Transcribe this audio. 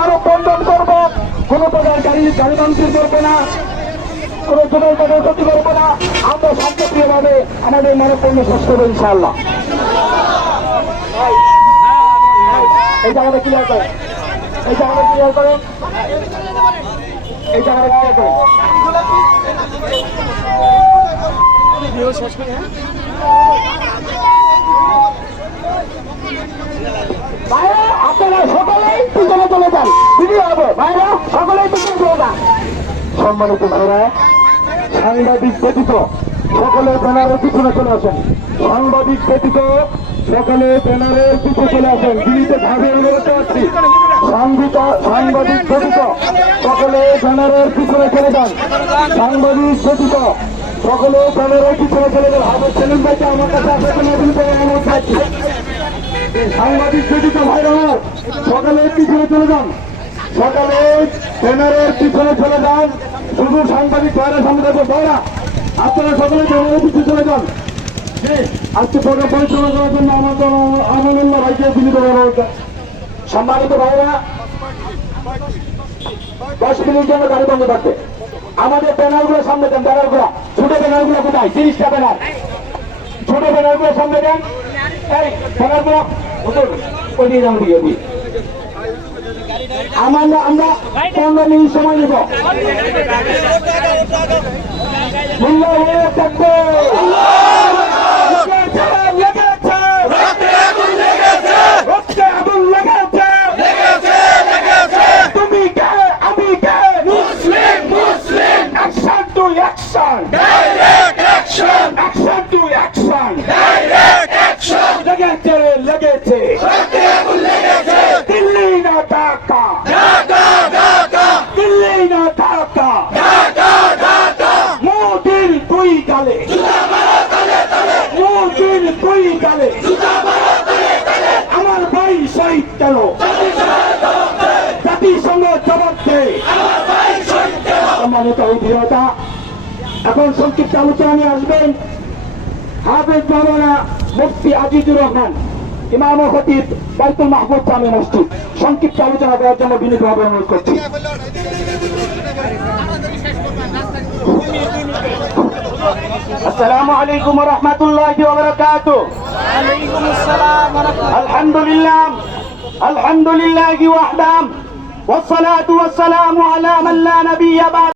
মানব বন্ধন করবো, কোনো প্রকার গাড়ি ভাঙচুর করবো না, কোনো জোগাড় ক্ষতি করবো না। আমরা শান্তিপ্রিয় ভাবে আমাদের মানব বন্ধন শেষ করবো ইনশাআল্লাহ। এই জায়গাটা ক্লিয়ার করেন, এই জায়গাটা ক্লিয়ার করেন, এই জায়গাটা ক্লিয়ার করেন। ভাইরা আপনারা সকলেই পিছনে চলে যান, ভিডিও হবে। ভাইরা সকলেই পিছনে চলে যান। সম্মানিত ভাইরা, সাংবাদিক ব্যতীত সকলে ব্যানারের পিছনে চলে আসেন। সাংবাদিক ব্যতীত সকলে ব্যানারের পিছনে চলে আসেন। দিল্লিতে ভাবে অনুরোধ করছি, সাংবাদিক ব্যতীত সকলে ব্যানারের পিছনে চলে যান। সাংবাদিক ব্যতীত সকলে ব্যানারের পিছনে চলে যান। হাফেজ সেলিম ভাইকে আমার কাছে আসার জন্য অনুরোধ করছি। সাংবাদিক ব্যতীত ভাইরা সকালে পিছনে চলে যান, সকালে ব্যানারের পিছনে চলে যান। শুধু সাংবাদিক ভাইরা সামনে থাকবে। ভাইরা আপনারা সকলে ব্যানারের পিছনে চলে যান। আজকে প্রোগ্রাম পরিচালনা করার জন্য আমাদের আমানুল্লাহ ভাইকে বিনীত অনুরোধ। সম্মানিত ভাইরা, 10 মিনিট জন্য গাড়ি বন্ধ থাকবে। আমাদের ব্যানার গুলো সামনে দেন, ব্যানার গুলো ছোট ব্যানার গুলো কোথায়? 30টা ব্যানার, ছোট ব্যানার গুলো সামনে দেন। এই ব্যানার গুলো আমরা 15 মিনিট সময় নিব। তুমি কে, আমি কে, মুসলিম মুসলিম, action to action, direct action, action to action, direct action. লেগেছে লেগেছে লেগেছে, দিল্লি না ঢাকা, ঢাকা ঢাকা, দিল্লি না ঢাকা, ঢাকা ঢাকা। মোদির দুই গালে জুতা মারো তালে তালে, মোদির দুই গালে জুতা মারো তালে তালে। আমার ভাই শহীদ গেল, জাতিসংঘ জবাব দে, আমার ভাই শহীদ গেল। সম্মানিত অভিনেতা, এখন সংক্ষিপ্ত আলোচনা নিয়ে আসবেন হাফেজ মাওলানা মুফতি আজিজুর রহমান, ইমাম ও খতিব, বাইতুল মাহমুদ জামে মসজিদ। সংক্ষিপ্ত আলোচনা করার জন্য বিনীতভাবে অনুরোধ করছি। আসসালামু আলাইকুম ওয়া রাহমাতুল্লাহি ওয়া বারাকাতুহু। ওয়ালাইকুম আসসালাম ওয়া রাহমাতুল্লাহ। আলহামদুলিল্লাহ, আলহামদুলিল্লাহি ওয়াহদাহু, ওয়াস সালাতু ওয়াস সালামু আলা মান লা নাবিয়্যা বা'দ।